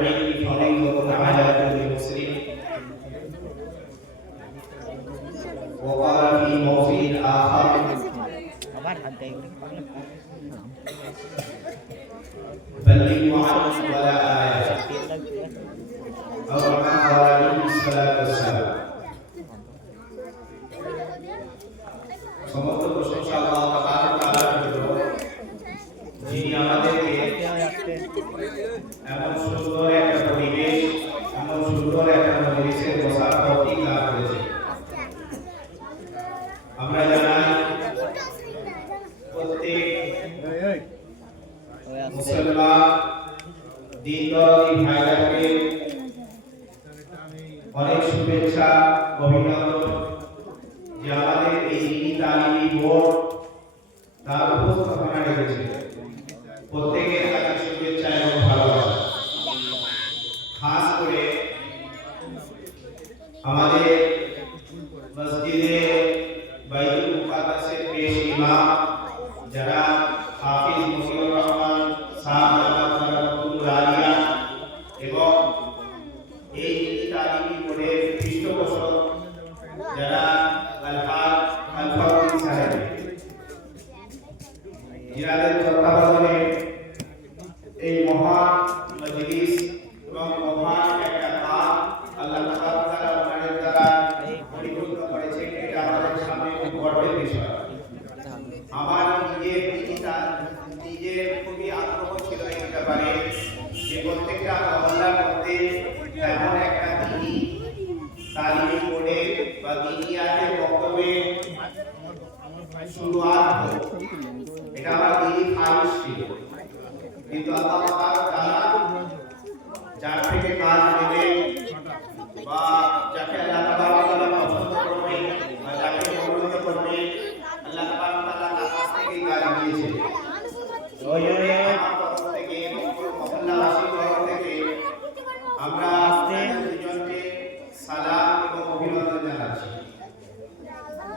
العلم فريضة على كل مسلم وقال في موضع آخر بلغوا عنه ولا آية أو ما قال عليه الصلاة প্রত্যেকটা একটা তালিমি করে বা দিনিয়াতের বক্তব্যে শুরুয়াত কিন্তু আল্লাহ যার থেকে কাজ নেবে বা যাকে আল্লাহ তাআলা পছন্দ করবে বা যাকে অনুমোদিত করবে আল্লাহ তাআলা তার কাছ থেকে কাজ নিয়েছে ওই জন্য আমার তরফ থেকে এবং পুরো মহল্লাবাসীর তরফ থেকে আমরা আপনাদের দুজনকে সালাম এবং অভিনন্দন জানাচ্ছি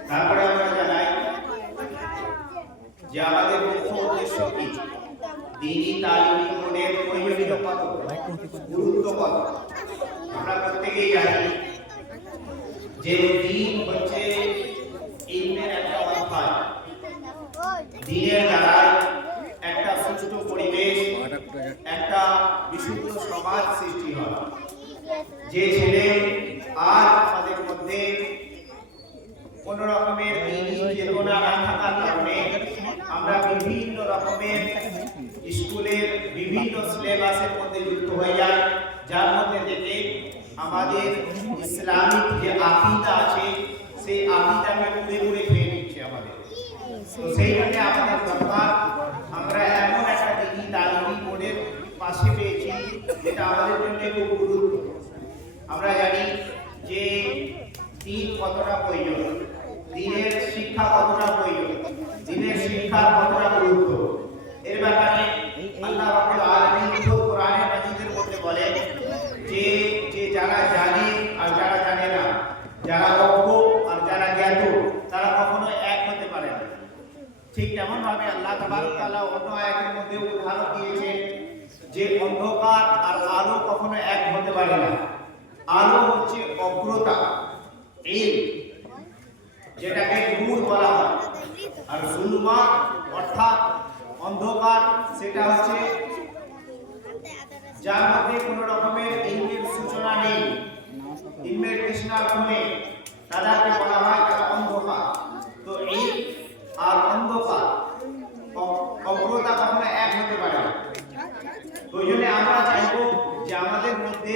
তারপরে আমরা জানাই আমাদের মুখ্য উদ্দেশ্য কি? দিনী তালিমি বোর্ডের প্রয়োজনীয় কত? গুরুত্ব কত আমরা প্রত্যেকেই জানি যে দিন হচ্ছে ইলমের একটা অধ্যায়। দিনের দ্বারাই একটা সুষ্ঠু পরিবেশ, একটা বিশুদ্ধ সমাজ সৃষ্টি হয়। যে ছেলে আজ আমাদের মধ্যে কোন রকমের চেতনা না থাকার কারণে বিভিন্ন স্কুলের বিভিন্ন সিলেবাসের মধ্যে যুক্ত হয়ে যাই যার মধ্যে থেকে আমাদের ইসলামিক যে আছে, সেই খেয়ে নিচ্ছে আমাদের। তো সেই জন্য আমাদের আমরা এমন একটা দিনী তালিমি বোর্ডের পাশে পেয়েছি, যেটা আমাদের জন্য খুব গুরুত্ব। আমরা জানি যে দিন কতটা প্রয়োজন, দিনের শিক্ষা কতটা প্রয়োজন, দিনের শিক্ষার কতটা গুরুত্ব এর ব্যাপারে আল্লাহ রাব্বুল আলামিন তো কোরআনে মাজিদের মধ্যে বলেন যে যে যারা জানে আর যারা জানে না যারা অজ্ঞ আর যারা জ্ঞাত তারা কখনো এক হতে পারে না ঠিক তেমন ভাবে আল্লাহ তাবারক তাআলা অন্য আয়াতের মধ্যে উদাহরণ দিয়েছেন যে অন্ধকার আর আলো কখনো এক হতে পারে না। আলো হচ্ছে অগ্রতা যেটাকে নূর বলা হয়। আর জুলমা অর্থাৎ অন্ধকার, সেটা হচ্ছে যার মধ্যে কোনো রকমের ইলমের সূচনা নেই। ইলমের তৃষ্ণা নেই তাদেরকে বলা হয় তারা অন্ধকার তো এই আর অন্ধকার অ- অগ্রতা কখনো এক হতে পারে না ওই জন্য আমরা চাইব যে আমাদের মধ্যে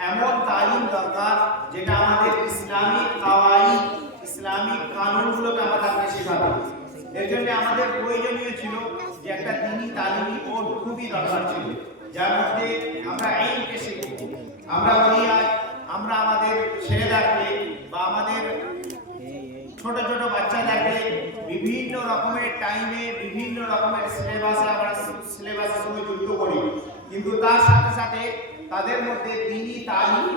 এমন তালিম দরকার যেটা আমাদের ইসলামিক কাওয়াই ইসলামিক কানুনগুলোকে আমাদেরকে শেখাবে এর জন্য আমাদের প্রয়োজনীয় ছিল যে একটা দিনী তালিমি বোর্ড খুবই দরকার ছিল। যার মধ্যে আমরা এইকে শিখব আমরা বলি আমরা আমাদের ছেলেদেরকে বা আমাদের ছোট ছোট বাচ্চাদেরকে বিভিন্ন রকমের টাইমে বিভিন্ন রকমের সিলেবাসে আমরা সিলেবাসের সঙ্গে যুক্ত করি। কিন্তু তার সাথে সাথে তাদের মধ্যে দিনই তালিম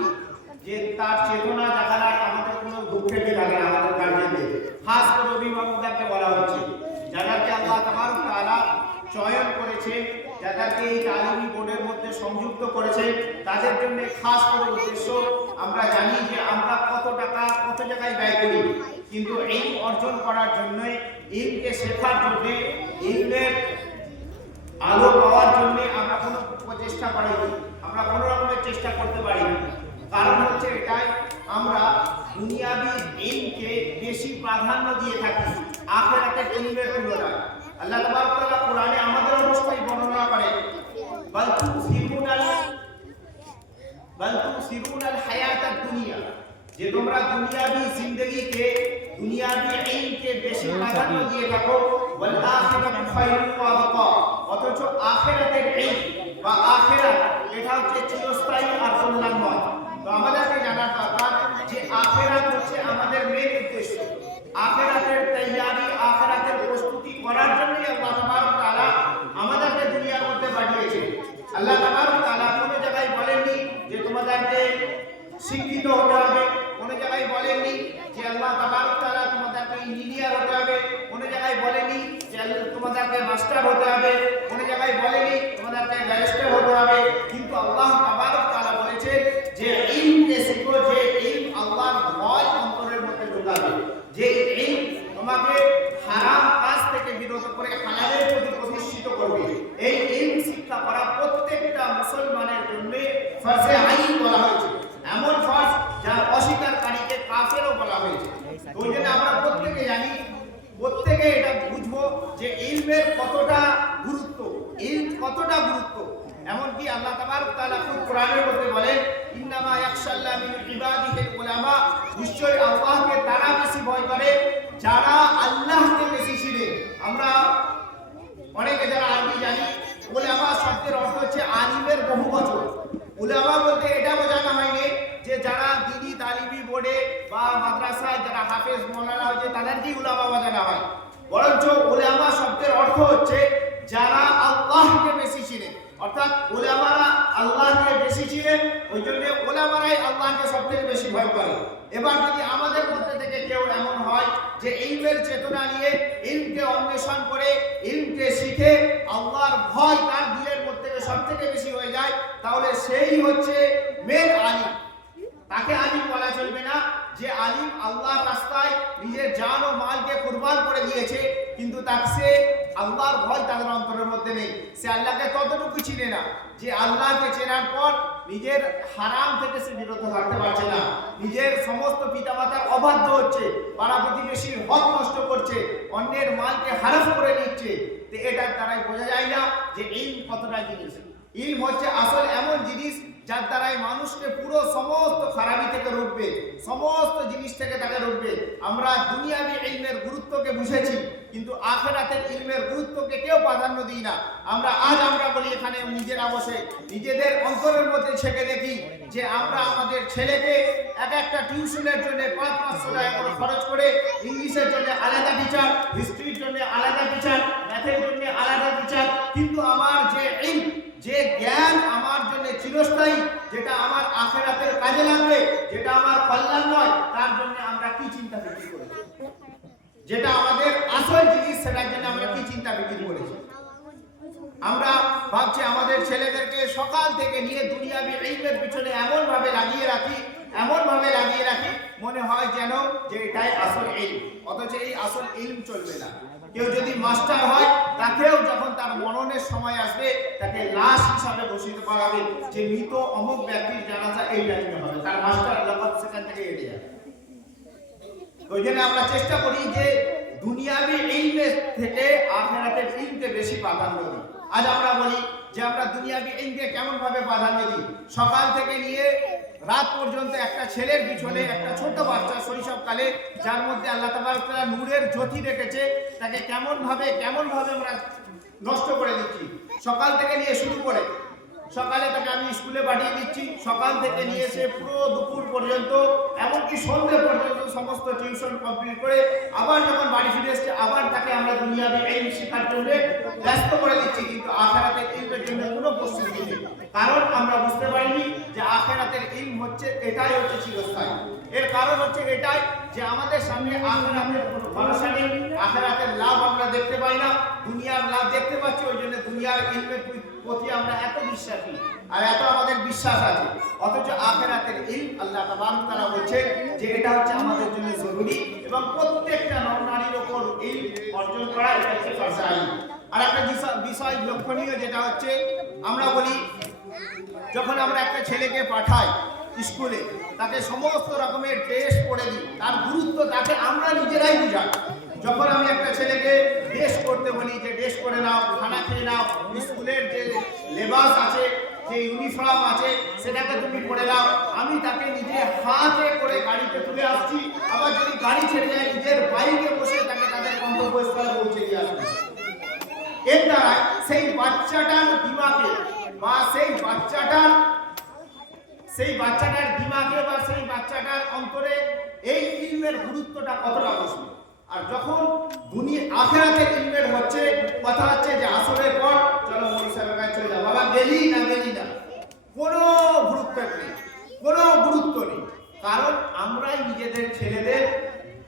যে তার চেতনা জাগানোর আমাদের কোনো দুঃখের লাগে না আমাদের গার্জেনদের খাস করে অভিভাবকদেরকে বলা হচ্ছে, যাদেরকে আল্লাহ তাবারক তাআলা চয়ন করেছে যাদেরকে এই তালিমি বোর্ডের মধ্যে সংযুক্ত করেছে, তাদের জন্য খাস করে উদ্দেশ্য আমরা জানি যে আমরা কত টাকা, কত জায়গায় ব্যয় করি। কিন্তু এই অর্জন করার জন্য ইলমকে শেখার জন্য ইলমের আলো পাওয়ার জন্য আমরা কোনো প্রচেষ্টা করিনি আমরা কোনো রকমের চেষ্টা করতে পারি কারণ হচ্ছে এটাই, আমরা দুনিয়াবি ইলমকে বেশি প্রাধান্য দিয়ে থাকি, আখেরাতের ইলমের তুলনায়। আল্লাহ তাআলা কোরআনে আমাদের অবস্থায় বর্ণনা করে। বাল তুসিরুনাল বাল তুসিরুনাল হায়াতাদ দুনিয়া যে তোমরা দুনিয়াবি জিন্দেগিকে, দুনিয়াবি ইলমকে বেশি প্রাধান্য দিয়ে থাকো, ওয়াল আখিরাতু খায়রুন ওয়া আবকা। অথচ আখিরাতের ইলম বা আখিরাত, এটা হচ্ছে চিরস্থায়ী আর কল্যাণময়। তো আমাদেরকে জানার দরকার যে আখিরাত হচ্ছে আমাদের মেন উদ্দেশ্য। আখিরাতের তৈয়ারি আখিরাতের প্রস্তুতি করার জন্যই আল্লাহ তাবারক তাআলা আমাদেরকে দুনিয়ার মধ্যে পাঠিয়েছে আল্লাহ তাবারক তাআলা কোনো জায়গায় বলেননি যে তোমাদেরকে শিক্ষিত হতে হবে কোনো জায়গায় বলেননি যে আল্লাহ তাবারক তাআলা তোমাদেরকে ইঞ্জিনিয়ার হতে হবে কোনো জায়গায় বলেনি যে আল্লাহ তোমাদেরকে মাস্টার হতে হবে। কোনো জায়গায় বলেনি তোমাদেরকে ব্যারিস্টার হতে হবে কিন্তু আল্লাহ তাবারক তাআলা বলেছে যে ইলমকে শিখো যে ইলম আল্লাহর ভয় অন্তরের মধ্যে ঢোকাবে যে ইলম তোমাকে হারাম কাজ থেকে বিরত করে হালালের প্রতি প্রতিষ্ঠিত করবে এই ইলম শিক্ষা করা প্রত্যেকটা মুসলমানের জন্য ফরজে আইন বলা হয়েছে এমন ফরজ যা অস্বীকারীকে কাফেরও বলা হয়েছে তো ওই জন্য আমরা প্রত্যেকে জানি প্রত্যেকে এটা বুঝব যে ইলমের কতটা গুরুত্ব ইলম কতটা গুরুত্ব এমনকি আল্লাহ তাবারক তাআলা খুব কোরআনের মধ্যে বলেন ইন্নামা ইয়াখশাল্লাহ মিন ইবাদিহিল উলামা নিশ্চয়ই আল্লাহকে তারা বেশি ভয় করে যারা আল্লাহকে বেশি চিনে আমরা অনেকে যারা আরবি জানি উলামা শব্দের অর্থ হচ্ছে আলিমের বহু বচন উলামা বলতে এটা বোঝানো হয়নি যে যারা দিদি তালিবি বোর্ডে বা মাদ্রাসায় যারা হাফেজ মৌলানা হয়েছে তাদেরকেই উলামা বোঝানো হয়? বরঞ্চ উলামা শব্দের অর্থ হচ্ছে যারা আল্লাহকে বেশি চিনে। অর্থাৎ উলামারা আল্লাহকে বেশি চিনে ওই জন্য উলামারাই আল্লাহকে সব থেকে বেশি ভয় করে। এবার যদি আমাদের মধ্যে থেকে কেউ এমন হয় যে ইলমের চেতনা নিয়ে ইলমকে অন্বেষণ করে, ইলমকে শিখে আল্লাহর ভয় তার দিলের সব থেকে বেশি হয়ে যায়, তাহলে সেই হচ্ছে মেন আলিম। তাকে আলিম বলা চলবে না, যে আলিম আল্লাহর রাস্তায় নিজের জান ও মালকে কুরবান করে দিয়েছে, কিন্তু তাকে সে আল্লাহর ভয় তাদের অন্তরের মধ্যে নেই। সে আল্লাহকে ততটুকু চিনে না, যে আল্লাহকে চেনার পর নিজের হারাম থেকে সে বিরত থাকতে পারছে না। নিজের সমস্ত পিতামাতার অবাধ্য হচ্ছে পাড়া প্রতিবেশীর হক নষ্ট করছে, অন্যের মালকে হারাস করে নিচ্ছে। তো এটার দ্বারাই বোঝা যায় না যে এই কতটা জিনিস। ইলম হচ্ছে আসল এমন জিনিস যার দ্বারাই মানুষকে পুরো সমস্ত খারাপি থেকে রুখবে, সমস্ত জিনিস থেকে তাকে রুখবে। আমরা দুনিয়াবি ইলমের গুরুত্বকে বুঝেছি, কিন্তু আখেরাতের ইলমের গুরুত্বকে কেউ প্রাধান্য দিই না। আমরা আজ আমরা বলি এখানে নিজেরা বসে নিজেদের অন্তরের মধ্যে ছেকে দেখি যে আমরা আমাদের ছেলেকে এক একটা টিউশনের জন্য পাঁচ পাঁচশো টাকা করে খরচ করে, ইংলিশের জন্য আলাদা টিচার হিস্ট্রির জন্য আলাদা টিচার ম্যাথের জন্য আলাদা টিচার কিন্তু আমার যে ইলম, যে জ্ঞান আমার জন্য চিরস্থায়ী, যেটা আমার আখেরাতের কাজে লাগবে, যেটা আমার কল্যাণ নয়, তার জন্য আমরা কি চিন্তা বিক্রি যেটা আমাদের আসল জিনিস, সেটার জন্য আমরা কি চিন্তা বিক্রি করেছি? আমরা ভাবছি আমাদের ছেলেদেরকে সকাল থেকে নিয়ে দুনিয়াবি ইলমের পিছনে এমন ভাবে লাগিয়ে রাখি এমন ভাবে লাগিয়ে রাখি, মনে হয় যেন যে এটাই আসল ইলম। অথচ এই আসল ইলম চলবে না। কেউ যদি মাস্টার হয়, তাকেও যখন তার মরণের সময় আসবে, তাকে লাশ হিসাবে ঘোষিত করা হবে। যে মৃত অমুক ব্যক্তির জানাজা এই টাইমে হবে। তার মাস্টার লকব সেখান থেকে এড়ে যাবে। ওই জন্য আমরা চেষ্টা করি যে দুনিয়াবি ইলমের থেকে আখেরাতের ইলমকে বেশি প্রাধান্য দিই। আজ আমরা বলি যে আমরা দুনিয়াবি ইলমকে কেমন ভাবে প্রাধান্য দিই? সকাল থেকে নিয়ে রাত পর্যন্ত একটা ছেলের পিছনে একটা ছোট বাচ্চা শৈশবকালে, যার মধ্যে আল্লাহ তালা নূরের জ্যোতি রেখেছে তাকে কেমনভাবে কেমনভাবে আমরা নষ্ট করে দিচ্ছি? সকাল থেকে নিয়ে শুরু করে। সকালে তাকে আমি স্কুলে পাঠিয়ে দিচ্ছি। সকাল থেকে নিয়ে এসে পুরো দুপুর পর্যন্ত, এমনকি সন্ধ্যে পর্যন্ত সমস্ত টিউশন কমপ্লিট করে আবার যখন বাড়ি ফিরে এসছে, আবার তাকে আমরা দুনিয়াবি এই শেখার জন্য ব্যস্ত করে দিচ্ছি। কিন্তু আখেরাতের ইলমের জন্য কোনো প্রস্তুতি নেই। কারণ আমরা বুঝতে পারিনি যে আখেরাতের ইলম হচ্ছে, এটাই হচ্ছে চিরস্থায়ী। এর কারণ হচ্ছে এটাই যে আমাদের সামনে আখেরাতের কোনো ভরসা নেই। আখেরাতের লাভ আমরা দেখতে পাই না। দুনিয়ার লাভ দেখতে পাচ্ছি, ওই জন্য দুনিয়ার ইলমের প্রতি আমরা এত বিশ্বাসী আর এত আমাদের বিশ্বাস আছে। অথচ আখেরাতের ইলম আল্লাহ তাবারক তাআলা বলছে যে এটা হচ্ছে আমাদের জন্য জরুরি এবং প্রত্যেকটা নর নারীর ওপর ইলম অর্জন করা এটা হচ্ছে ফরজ আইন। আর একটা বিষয়- লক্ষণীয় যেটা হচ্ছে, আমরা বলি, যখন আমরা একটা ছেলেকে পাঠাই স্কুলে, তাকে সমস্ত রকমের ড্রেস পরে দিই, তার গুরুত্ব তাকে আমরা নিজেরাই বুঝাই। যখন আমি একটা ছেলেকে ড্রেস করতে বলি যে ড্রেস করে নাও, খানা খেয়ে নাও, স্কুলের লেবাস আছে, যে ইউনিফর্ম আছে, সেটাকে তুমি পরে নাও। আমি তাকে নিজে হাতে করে গাড়িতে তুলে আসছি। আবার যদি গাড়ি ছেড়ে যায়, নিজের বাইকে বসে তাকে তাদের গন্তব্যস্থলে পৌঁছে দিয়ে আসছি। এর দ্বারা সেই বাচ্চাটার দিমাগে বা সেই বাচ্চাটার সেই বাচ্চাটার দিমাগে বা সেই বাচ্চাটার অন্তরে এই ইলমের গুরুত্বটা কতটা বসবে? আর যখন দুনিয়া আখেরাতে ইলমের হচ্ছে, কথা হচ্ছে যে আসরের পর চলো মৌলী সাহেবের কাছে যাও না না। কোনো গুরুত্ব নেই, কোনো গুরুত্ব নেই। কারণ আমরাই নিজেদের ছেলেদের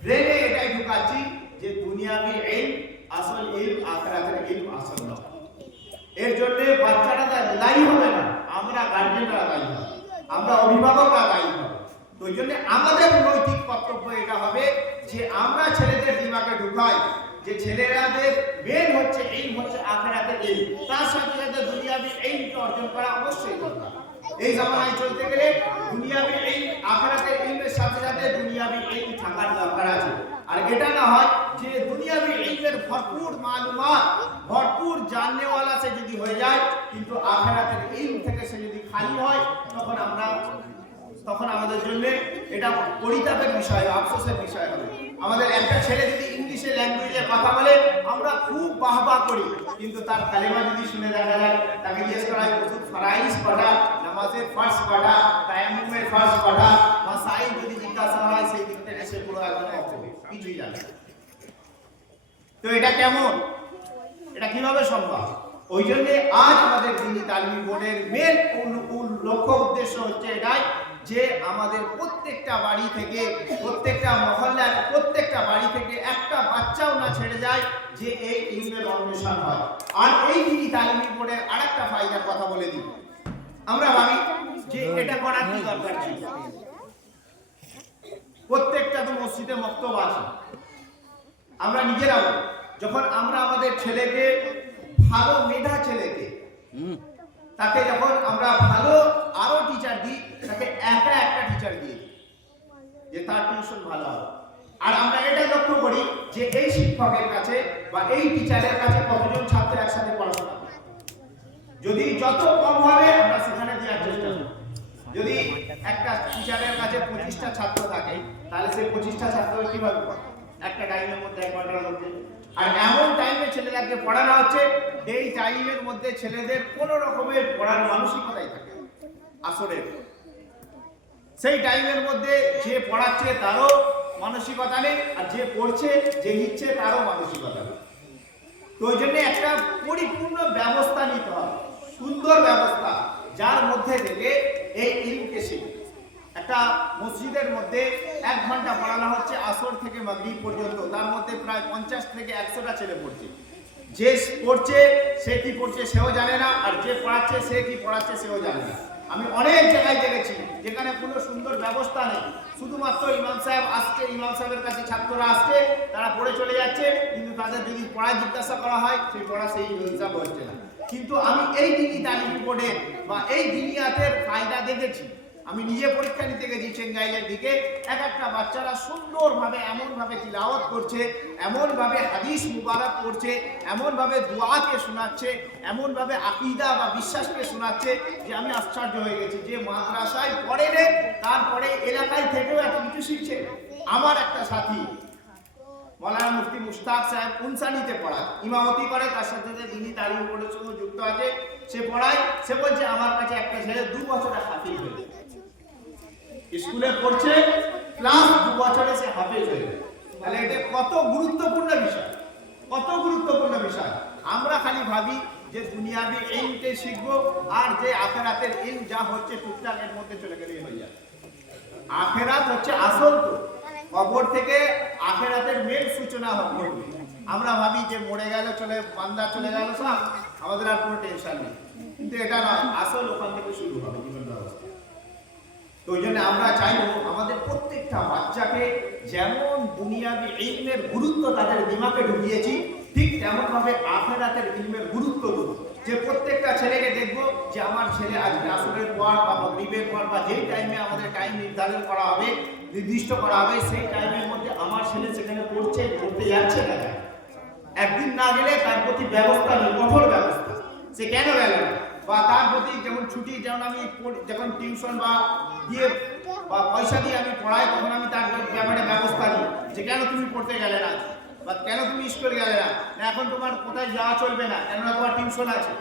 ব্রেনে এটাই ঢুকাচ্ছি যে দুনিয়াবি ইলম আসল ইলম আখেরাতের ইলম আসল নয়। এর জন্য বাচ্চারা দায়ী হবে না, আমরা গার্জেনরা দায়ী হবে, আমরা অভিভাবকরা দায়ী হবে। তো জন্য আমাদের নৈতিক কর্তব্য এটা হবে যে আমরা ছেলেদের দিমাগে ঢুকাই যে ছেলেরাদের মেন হচ্ছে এই হচ্ছে আখেরাতে এই তার সাথে সাথে দুনিয়াবি এই অর্জন করা অবশ্যই দরকার। এই জামানায় চলতে গেলে দুনিয়াবি এই আখেরাতে এইমের সাথে সাথে দুনিয়াবি এই থাকার দরকার আছে। আর এটা না হয় যে দুনিয়াবি ইলমের ভরপুর মালুমাত, ভরপুর জাননেওয়ালা সে যদি হয়ে যায়, কিন্তু আখেরাতের ইলম থেকে সে যদি খালি হয়, তখন আমরা তখন আমাদের জন্য এটা পরিতাপের বিষয়, আফসোসের বিষয় হবে। আমাদের একটা ছেলে যদি ইংলিশে ল্যাঙ্গুয়েজে কথা বলে, আমরা খুব বাহবা করি। কিন্তু তার কালেমা যদি শুনে দেখা যায়, তাকে জিজ্ঞেস করা হয়, ওষুধ ফারাইজ পড়া নামাজের ফার্স্ট পড়া তায়াম্মুমের ফার্স্ট পড়া বা সাই যদি জিজ্ঞাসা হয়, সেই দিক থেকে সে পুরো একদম কিছুই জানে তো এটা কেমন? এটা কীভাবে সম্ভব? ওই জন্য আজ আমাদের দিনী তালিমি বোর্ডের মেন লক্ষ্য উদ্দেশ্য হচ্ছে এটাই যে আমাদের প্রত্যেকটা বাড়ি থেকে, প্রত্যেকটা মহল্লার প্রত্যেকটা বাড়ি থেকে একটা বাচ্চাও না ছেড়ে যায় যে এই ইলমের অন্বেষণ হয়। আর এই দিনী তালিমি বোর্ডের আরেকটা ফায়দার কথা বলে দিই। আমরা ভাবি যে এটা করার কি দরকার ছিল? প্রত্যেকটা তো মসজিদে মক্তব আছে। আমরা নিজেরাও, যখন আমরা আমাদের ছেলেকে, ভালো মেধা ছেলেকে তাকে যখন আমরা ভালো আরও টিচার দিই, তাকে একা একটা টিচার দিয়ে দিই, যে তার টিউশন ভালো হবে। আর আমরা এটা লক্ষ্য করি যে এই শিক্ষকের কাছে বা এই টিচারের কাছে কতজন ছাত্র একসাথে পড়াশোনা করে। যদি যত কম হবে, আমরা সেখানে দেওয়ার চেষ্টা করি। যদি একটা টিচারের কাছে পঁচিশটা ছাত্র থাকে, তাহলে সেই পঁচিশটা ছাত্র কীভাবে পড়ে? একটা টাইমের মধ্যে, এক ঘণ্টার মধ্যে। আর এমন টাইমে ছেলেদেরকে পড়ানো হচ্ছে, এই টাইমের মধ্যে ছেলেদের কোনো রকমের পড়ার মানসিকতাই থাকে আসরের সেই টাইমের মধ্যে যে পড়াচ্ছে তারও মানসিকতা নেই, আর যে পড়ছে, যে নিচ্ছে তারও মানসিকতা নেই। তো ওই জন্য একটা পরিপূর্ণ ব্যবস্থা নিতে হবে, সুন্দর ব্যবস্থা, যার মধ্যে থেকে এই শিখবে একটা মসজিদের মধ্যে এক ঘণ্টা পড়ানো হচ্ছে আসর থেকে মাগরিব পর্যন্ত। তার মধ্যে প্রায় পঞ্চাশ থেকে একশোটা ছেলে পড়ছে। যে পড়ছে সে কি পড়ছে সেও জানে না, আর যে পড়াচ্ছে সে কি পড়াচ্ছে সেও জানে না। আমি অনেক জায়গায় দেখেছি যেখানে কোনো সুন্দর ব্যবস্থা নেই। শুধুমাত্র ইমাম সাহেব আসছে, ইমাম সাহেবের কাছে ছাত্ররা আসছে, তারা পড়ে চলে যাচ্ছে, কিন্তু তাদের যদি পড়া জিজ্ঞাসা করা হয়, সেই পড়া সেই হিসাব হচ্ছে না। কিন্তু আমি এই দিনই তালিম বোর্ডের বা এই দিনিয়াতের ফায়দা দেখেছি। আমি নিজে পরীক্ষা নিতে গেছি চেঙ্গাইলের দিকে। এক একটা বাচ্চারা সুন্দরভাবে, এমনভাবে তিলাওয়াত করছে, এমনভাবে হাদিস মুবারক করছে এমনভাবে দোয়াকে শোনাচ্ছে, এমনভাবে আকিদা বা বিশ্বাসকে শোনাচ্ছে যে আমি আশ্চর্য হয়ে গেছি যে মাদ্রাসায় পড়ে রে তারপরে এলাকায় থেকেও এত কিছু শিখছে। আমার একটা সাথী, মৌলানা মুফতি মুশতাক সাহেব উনসানিতে পড়ায়। ইমামতি করে, তার সাথে সাথে দিনী তালিম বোর্ডের সঙ্গে যুক্ত আছে। সে পড়ায়, সে বলছে, আমার কাছে একটা ছেলে দু বছরে হাফিজ হয়ে গেছে। স্কুলে পড়ছে প্লাস দু বছরে সে হাফেজ হয়ে। তাহলে এটা কত গুরুত্বপূর্ণ বিষয়? কত গুরুত্বপূর্ণ বিষয়? আমরা খালি ভাবি যে দুনিয়াবি এইমকে শিখব আর যে আখেরাতের ইলম যা হচ্ছে টুকটাক এর মধ্যে চলে গেলেই হয়ে যাবে আখেরাত হচ্ছে আসল তো। কবর থেকে আখেরাতের মেন সূচনা হবে। আমরা ভাবি যে মরে গেল চলে, বান্দা চলে গেল সব, আমাদের আর কোনো টেনশন নেই। কিন্তু এটা নয়, আসল ওখান থেকে শুরু হবে। জীবন তো ওই জন্য আমরা চাইব আমাদের প্রত্যেকটা বাচ্চাকে যেমন দুনিয়াবি ইলমের গুরুত্ব তাদের দিমাগে ঢুকিয়েছি, ঠিক তেমনভাবে আখেরাতের ইলমের গুরুত্ব দেবো যে প্রত্যেকটা ছেলেকে দেখব যে আমার ছেলে আজকে আসরের পর বা মগরিবের পর বা যেই টাইমে আমাদের টাইম নির্ধারণ করা হবে, নির্দিষ্ট করা হবে, সেই টাইমের মধ্যে আমার ছেলে সেখানে পড়ছে, পড়তে যাচ্ছে না একদিন না গেলে তার প্রতি ব্যবস্থা নেই কঠোর ব্যবস্থা। সে কেন গেল না? বা তার প্রতি যেমন ছুটি, যেমন আমি যখন টিউশন বা দিয়ে বা পয়সা দিয়ে আমি পড়াই, তখন আমি তার ব্যাপারে ব্যবস্থা নিই যে কেন তুমি পড়তে গেলে না? বা কেন তুমি স্কুল গেলে না? এখন তোমার কোথায় যাওয়া চলবে না? কেননা তোমার টিউশন আছে।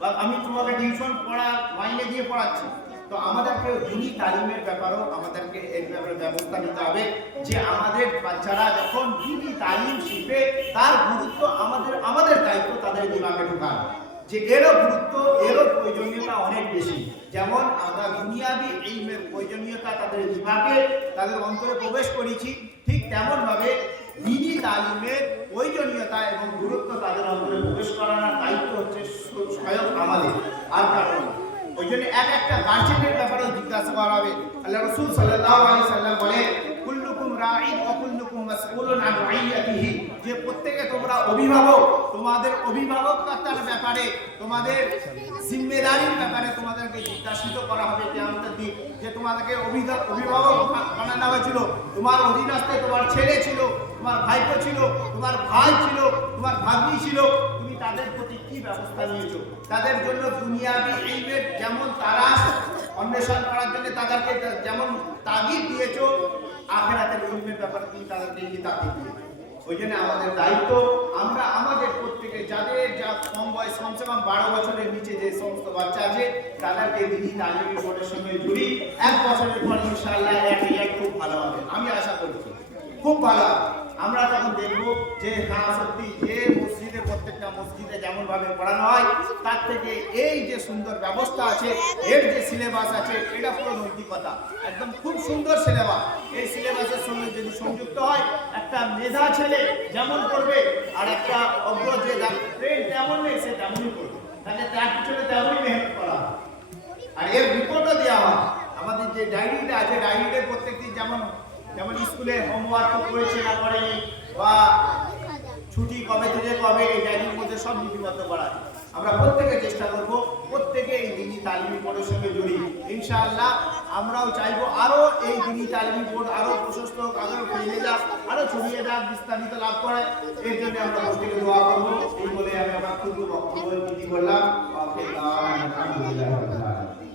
বা আমি তোমাকে টিউশন পড়া মাইনে দিয়ে পড়াচ্ছি। তো আমাদেরকে দিনই তালিমের ব্যাপারেও আমাদেরকে এর ব্যাপারে ব্যবস্থা নিতে হবে যে আমাদের বাচ্চারা যখন দিনই তালিম শিখবে, তার গুরুত্ব আমাদের আমাদের দায়িত্ব তাদের দিমাগে ঢুকানো যে এরও গুরুত্ব, এরও প্রয়োজনীয়তা অনেক বেশি। যেমন আমরা দুনিয়াবি এই প্রয়োজনীয়তা তাদের বিভাগে, তাদের অন্তরে প্রবেশ করেছি, ঠিক তেমন ভাবে দিনই তালিমের প্রয়োজনীয়তা এবং গুরুত্ব তাদের অন্তরে প্রবেশ করানোর দায়িত্ব হচ্ছে স্ব- স্বয়ং আমাদের। আর কারণ, ওই জন্য এক একটা গার্জেনের ব্যাপারেও জিজ্ঞাসা করা হবে। আল্লাহ রসুল সাল্লাল্লাহু আলাইহি সাল্লাম বলে কুল্লুকুম রাঈন ওয়া কুল্লুকুম মাসউলুন আন রাইয়াতিহি যে প্রত্যেকে তোমরা অভিভাবক তোমাদের অভিভাবকতার ব্যাপারে, তোমাদের জিম্মেদারির ব্যাপারে তোমাদেরকে জিজ্ঞাসিত করা হবে কিয়ামতের দিন যে তোমাদেরকে অভিভাবক বানানো হয়েছিল, তোমার অধীনস্থে তোমার ছেলে ছিল, তোমার ভাইপো ছিল, তোমার ভাই ছিল, তোমার ভাগ্নি ছিল, তুমি তাদের প্রতি কি ব্যবস্থা নিয়েছো? তাদের জন্য দুনিয়াবি ইলমের যেমন তারা অন্বেষণ করার জন্য তাদেরকে যেমন তাগিদ দিয়েছ, আখেরাতের ইলমের ব্যাপারে তুমি তাদেরকে কি তাগিদ দিয়েছ? ওই জন্য আমাদের দায়িত্ব, আমরা আমাদের যাদের যা কম বয়স কমসে কম বারো বছরের নিচে যে সমস্ত বাচ্চা আছে, তাদেরকে দিদি, তালিমি, বোর্ডের সঙ্গে জুড়ি। এক বছরের পর ইনশাল্লাহ এক খুব ভালো হবে। আমি আশা করছি। খুব ভালো হবে। আমরা তখন দেখব যে হ্যাঁ সত্যি যে মসজিদে প্রত্যেকটা মসজিদে যেমন ভাবে পড়ানো হয়, তার থেকে এই যে সুন্দর ব্যবস্থা আছে, এর যে সিলেবাস আছে, এটা পুরো নৈতিকতা। একদম খুব সুন্দর সিলেবাস। এই সিলেবাসের সঙ্গে যদি সংযুক্ত হয়, একটা মেধা ছেলে যেমন করবে, আর একটা অগ্র যে তেমন নেই, সে তেমনই করবে। তাহলে তার পিছনে তেমনই মেহনত করা হয়। আর এর রিপোর্টও দেওয়া হয়। আমাদের যে ডায়েরিটা আছে ডায়েরিতে প্রত্যেকটি যেমন যেমন স্কুলে হোমওয়ার্ক করেছে না করেনি বা ছুটি কবে থেকে কবে, এই ডায়েরির মধ্যে সব লিপিবদ্ধ করা আমরা প্রত্যেকে চেষ্টা করব, প্রত্যেকে এই দিনী তালিমি বোর্ডের সঙ্গে জড়ি। ইনশাআল্লাহ আমরাও চাইব আরও এই দিনী তালিমি বোর্ড আরও প্রশস্ত হোক, আরও ফেলে যাক, আরও ছড়িয়ে যাক, বিস্তারিত লাভ করে এর জন্য আমরা প্রত্যেকে দোয়া করব। এই বলে আমি আমার ক্ষুদ্র বক্তব্য আলহামদুলিল্লাহ।